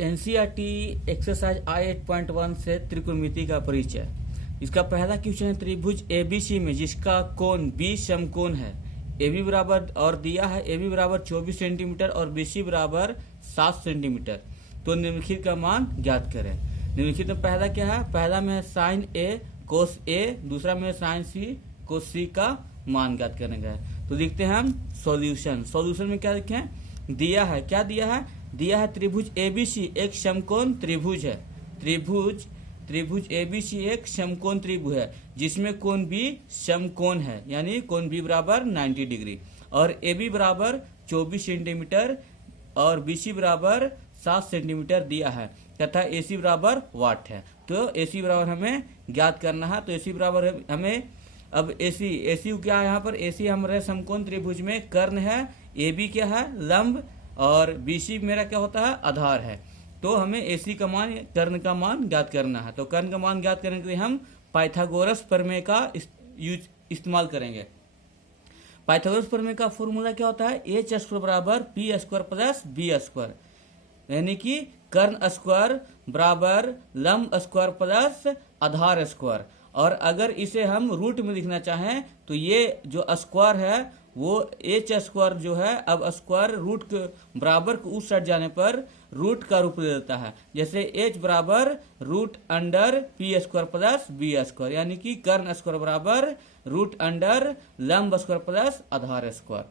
NCERT exercise I 8.1 से त्रिकोणमिति का परिचय। इसका पहला क्वेश्चन है त्रिभुज एबीसी में जिसका कोण बी समकोण है, AB बराबर और दिया है AB बराबर 24 सेंटीमीटर और BC बराबर 7 सेंटीमीटर। तो निम्नलिखित का मान ज्ञात करें। निम्नलिखित में पहला क्या है? पहला में है साइन A कोस A, दूसरा में साइन C कोस C का मान ज्ञात करने का है। तो देखते हैं हम सॉल्यूशन। सॉल्यूशन में क्या लिखे हैं? दिया है, क्या दिया है? दिया है त्रिभुज एबीसी एक समकोण त्रिभुज है। त्रिभुज एबीसी एक समकोण त्रिभुज है जिसमें कोण बी समकोण है, यानी कोण बी बराबर 90 डिग्री और AB बराबर 24 सेंटीमीटर और BC बराबर 7 सेंटीमीटर दिया है तथा AC बराबर वाट है। तो AC बराबर हमें ज्ञात करना है। तो AC बराबर हमें अब AC क्या है? यहाँ पर AC हमारे समकोण त्रिभुज में कर्ण है, AB क्या है? लंब और BC मेरा क्या होता है? आधार है। तो हमें AC का मान, कर्ण का मान ज्ञात करना है। तो कर्ण का मान ज्ञात करने के लिए हम पाइथागोरस प्रमेय का इस्तेमाल करेंगे। पाइथागोरस प्रमेय का फॉर्मूला क्या होता है? H² बराबर P² प्लस B², यानी कि कर्ण स्क्वायर बराबर लंब स्क्वायर प्लस आधार स्क्वायर। और अगर इसे हम रूट में लिखना चाहें तो ये जो स्क्वायर है वो H² जो है, अब स्क्वायर रूट के बराबर को उस साइड जाने पर रूट का रूप ले लेता है। जैसे H बराबर root under P² plus B², यानी कि कर्ण स्क्वायर बराबर रूट अंडर लंब स्क्वायर प्लस आधार स्क्वायर।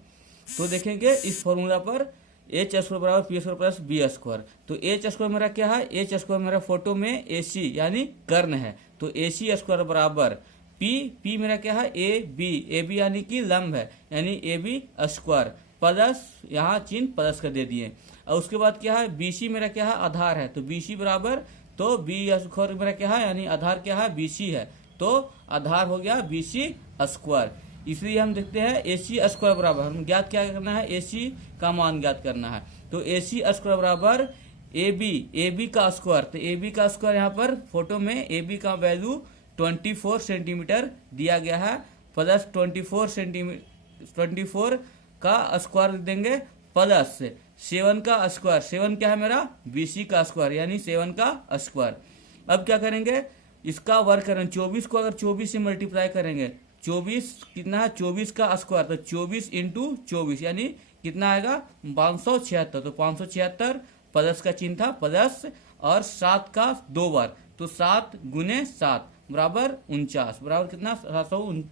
तो देखेंगे इस फॉर्मूला पर H² बराबर P² प्लस B²। तो H² मेरा क्या है? H² मेरा फोटो में AC यानी कर्ण है। तो AC² बराबर P मेरा क्या है? AB यानी कि लंब है, यानी AB² प्लस यहाँ चिन्ह प्लस का दे दिए। और उसके बाद क्या है? BC मेरा क्या है? आधार है। तो BC बराबर, तो B² मेरा क्या है? यानी आधार क्या है? BC है। तो आधार हो गया BC²। इसलिए हम देखते हैं AC² बराबर, हम ज्ञात क्या करना है? AC का मान ज्ञात करना है। तो AC² बराबर AB का स्क्वायर। तो AB का स्क्वायर यहाँ पर फोटो में AB का वैल्यू 24 सेंटीमीटर दिया गया है, प्लस 24 का स्क्वायर देंगे प्लस 7 का स्क्वायर। 7 क्या है मेरा? BC का स्क्वायर, यानी 7 का स्क्वायर। अब क्या करेंगे? इसका वर्ग करेंगे। 24 को अगर 24 से मल्टीप्लाई करेंगे, 24 कितना है? 24 का स्क्वायर, तो 24 इंटू 24 यानी कितना आएगा? 576। तो 576 प्लस का चिन्ह था प्लस और 7 का 2 बार, तो 7 गुने 7 बराबर 49, बराबर कितना? 749।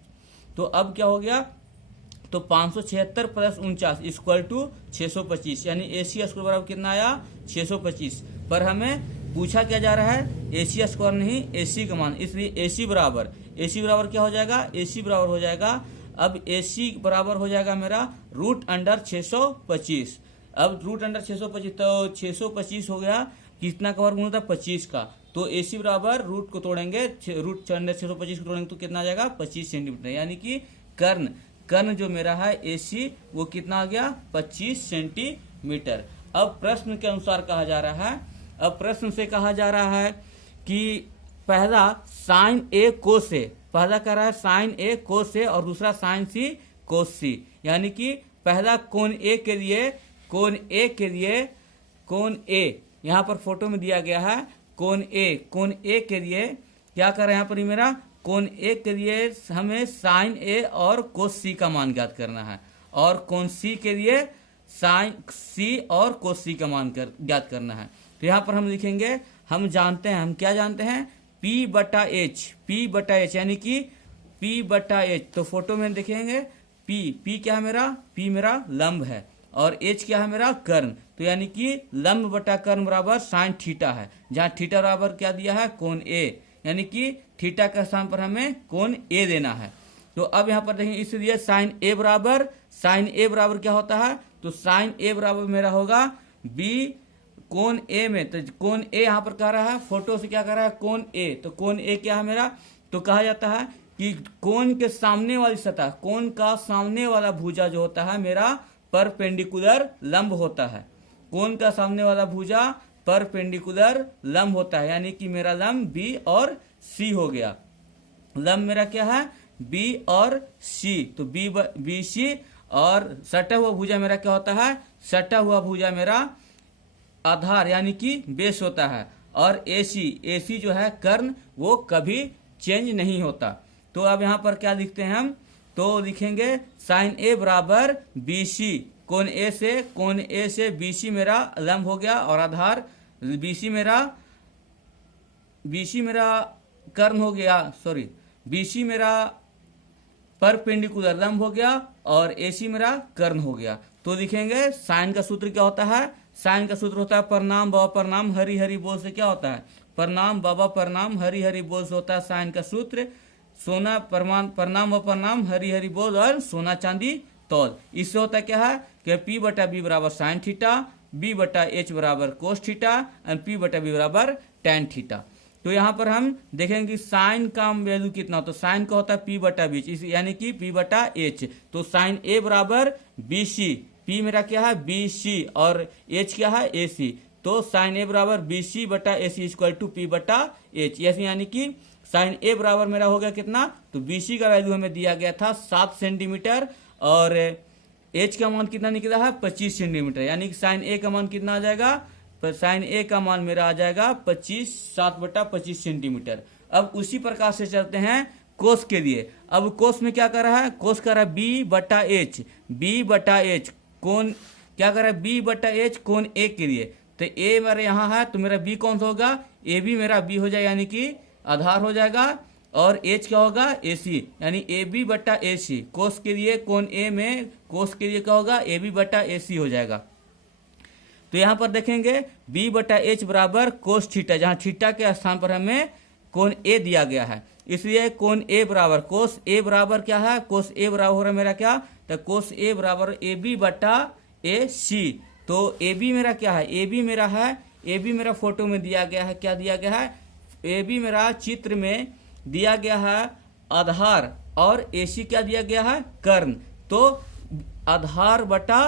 तो अब क्या हो गया? तो 576 प्लस 49 इक्वल टू 625, यानी AC² बराबर कितना आया? 625। पर हमें पूछा क्या जा रहा है? AC² नहीं, AC का मान, इसलिए AC बराबर क्या हो जाएगा? AC बराबर हो जाएगा, अब AC बराबर हो जाएगा मेरा रूट अंडर 625। अब रूट अंडर 625, तो 625 हो गया, कितना का वर्गमूल था? 25 का। तो AC बराबर रूट को तोड़ेंगे, रूट अंडर 625 को तोड़ेंगे तो कितना आ जाएगा? 25 सेंटीमीटर, यानी कि कर्ण जो मेरा है AC वो कितना आ गया? 25 सेंटीमीटर। अब प्रश्न के अनुसार कहा जा रहा है, अब प्रश्न से कहा जा रहा है कि पहला साइन A कोस A, पहला कह रहा है साइन A कोस A और दूसरा साइन C कोस C, यानी कि पहला कोण A यहाँ पर फोटो में दिया गया है। कोण A के लिए क्या कर रहे हैं? यहाँ पर मेरा कोण A के लिए हमें साइन A और कोस C का मान ज्ञात करना है, और कोण C के लिए साइन C और कोस C का मान ज्ञात करना है। तो यहाँ पर हम लिखेंगे, हम क्या जानते हैं? P/H, यानी कि P/H। तो फोटो में देखेंगे P क्या है मेरा? P मेरा लंब है और H क्या है मेरा? कर्ण। तो यानी कि लंब बटा कर्ण बराबर साइन थीटा है, जहाँ थीटा बराबर क्या दिया है? कोण A, यानी कि थीटा के स्थान पर हमें कोण A देना है। तो अब यहाँ पर देखेंगे, इसलिए साइन A बराबर क्या होता है? तो साइन A बराबर मेरा होगा B कोण A में। तो कोण A यहाँ पर कह रहा है, फोटो से क्या कर रहा है? कोण A। तो कोण A क्या है मेरा? तो कहा जाता है कि कोण के सामने वाली सतह, कोण का सामने वाला भुजा जो होता है मेरा परपेंडिकुलर लंब होता है। कोण का सामने वाला भुजा परपेंडिकुलर लंब होता है, यानी कि मेरा लंब B और C हो गया। लंब मेरा क्या है? B और C। तो BC और सटा हुआ भुजा मेरा क्या होता है? सटा हुआ भुजा मेरा आधार यानी कि बेस होता है, और AC जो है कर्ण, वो कभी चेंज नहीं होता। तो अब यहाँ पर क्या लिखते हैं हम, तो लिखेंगे साइन A बराबर BC, कोण A से BC मेरा लंब हो गया, और आधार BC मेरा कर्ण हो गया, सॉरी BC मेरा परपेंडिकुलर लंब हो गया, और AC मेरा कर्ण हो गया। तो लिखेंगे साइन का सूत्र क्या होता है, साइन का सूत्र होता है प्रणाम बाबा प्रणाम हरि हरि बोल से क्या होता है, प्रणाम बाबा प्रणाम हरि हरि बोल से होता है साइन का सूत्र। सोना प्रणाम व प्रणाम हरि हरि बोल और सोना चांदी तौल। इससे होता क्या है कि P बटा B बराबर साइन थीटा, B बटा H बराबर कोस थीटा, और P बटा B बराबर टेन थीटा। तो यहाँ पर हम देखेंगे कि साइन का वैल्यू कितना, तो साइन का होता है P बटा B, यानी कि P बटा H। तो साइन A बराबर BC, P मेरा क्या है BC, और H क्या है AC। तो साइन A बराबर BC बटा AC इक्वल टू P बटा H, यानी कि साइन A बराबर मेरा हो गया कितना, तो BC का वैल्यू हमें दिया गया था 7 सेंटीमीटर, और H का मान कितना निकला है 25 सेंटीमीटर, यानी कि साइन A का मान कितना आ जाएगा, साइन A का मान मेरा आ जाएगा 7 बटा 25 सेंटीमीटर। अब उसी प्रकार से चलते हैं कोस के लिए। अब कोस में क्या कर रहा है, कोस कर रहा है B बटा H, कोण क्या कर रहा है B बटा H कोण A के लिए। तो A मेरा यहाँ है, तो मेरा B कौन सा होगा, AB मेरा B हो जाएगा, यानी कि आधार हो जाएगा, और H क्या होगा AC, यानी AB बटा AC। कोस के लिए कोण A में कोस के लिए क्या होगा, AB बटा AC हो जाएगा। तो यहाँ पर देखेंगे B बटा H बराबर कोस थीटा, जहाँ थीटा के स्थान पर हमें कोण A दिया गया है, इसलिए कोण A बराबर कोस A बराबर क्या है, कोस A बराबर हो रहा है मेरा क्या, तो कोस A बराबर AB बटा AC। तो AB मेरा क्या है, AB मेरा है, AB मेरा फोटो में दिया गया है, क्या दिया गया है, AB मेरा चित्र में दिया गया है आधार, और AC क्या दिया गया है कर्ण। तो आधार बटा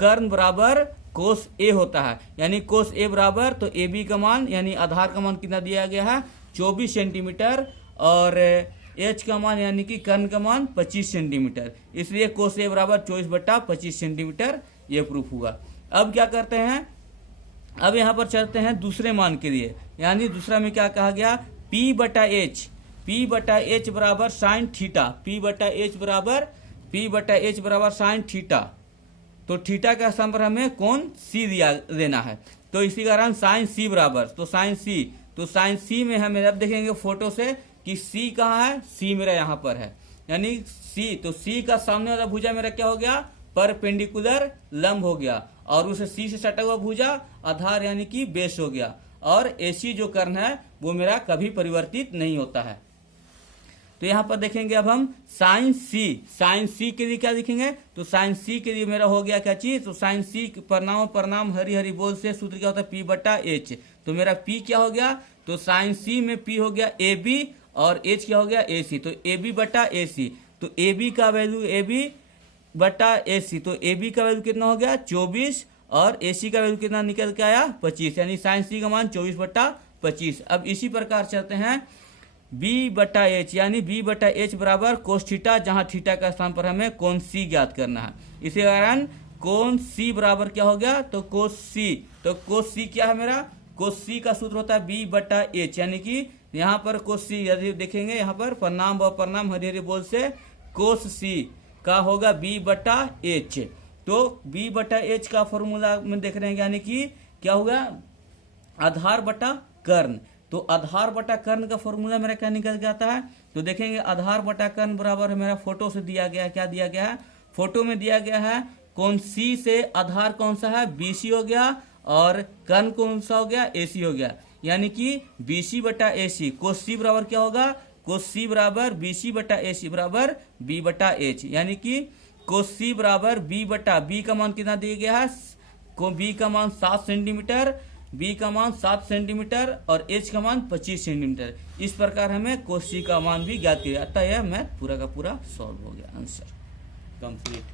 कर्ण बराबर कोस A होता है, यानी कोस A बराबर, तो AB का मान यानी आधार का मान कितना दिया गया है 24 सेंटीमीटर, और H का मान यानी कि कर्ण का मान 25 सेंटीमीटर, इसलिए कोस A बराबर 24 बटा 25 सेंटीमीटर, ये प्रूफ हुआ। अब क्या करते हैं, अब यहाँ पर चलते हैं दूसरे मान के लिए, यानी दूसरा में क्या कहा गया, P बटा H बराबर साइन थीटा, P बटा H बराबर साइन थीटा। तो थीटा का स्थान पर हमें कोण C लेना है, तो इसी कारण साइन C बराबर, तो साइन C में हमें अब देखेंगे फोटो से कि C कहाँ है, C मेरा यहाँ पर है, यानी C, तो C का सामने वाला भुजा मेरा क्या हो गया, परपेंडिकुलर लंब हो गया, और उसे C से सटा हुआ भुजा आधार यानी कि बेस हो गया, और AC जो कर्ण है वो मेरा कभी परिवर्तित नहीं होता है। तो यहाँ पर देखेंगे अब हम साइन C के लिए क्या लिखेंगे, तो साइन C के लिए मेरा हो गया क्या चीज, तो साइन C प्रणाम हरि हरि बोल से सूत्र क्या होता है P बटा H। तो मेरा P क्या हो गया, तो साइन C में P हो गया AB, और H क्या हो गया AC, तो AB बटा AC। तो AB का वैल्यू AB बटा AC, तो AB का वैल्यू कितना हो गया 24, और AC का वैल्यू कितना निकल के आया 25, यानी साइन C का मान 24 बटा 25। अब इसी प्रकार चलते हैं B बटा H, यानी B बटा H बराबर कोस थीटा, जहाँ थीटा का स्थान पर हमें कोण C ज्ञात करना है। इसी कारण कोण C बराबर क्या हो गया, तो कोस C। तो कोस C क्या है मेरा, कोस C का सूत्र होता है B बटा H, यानी कि यहाँ पर कोस C यदि देखेंगे यहाँ पर प्रणाम व प्रणाम हरि हरि बोल से कोस C का होगा B बटा H। तो B बटा H का फॉर्मूला में देख रहे हैं, यानी कि क्या होगा आधार बटा कर्ण। तो आधार बटा कर्ण का फॉर्मूला मेरा क्या निकल के आता है, तो देखेंगे आधार बटा कर्ण बराबर मेरा फोटो से दिया गया है, क्या दिया गया है, फोटो में दिया गया है कोण C से आधार कौन सा है BC हो गया, और कर्ण कौन सा हो गया AC हो गया, यानी कि BC बटा AC। कोस C बराबर क्या होगा, कोस C बराबर BC बटा AC बराबर B बटा H, यानी कि कोस C बराबर B बटा B का मान कितना दिया गया है, B का मान 7 सेंटीमीटर, B का मान 7 सेंटीमीटर, और H का मान 25 सेंटीमीटर। इस प्रकार हमें कोस C का मान भी ज्ञात किया, अतः यह मैथ पूरा का पूरा सॉल्व हो गया, आंसर कंप्लीट।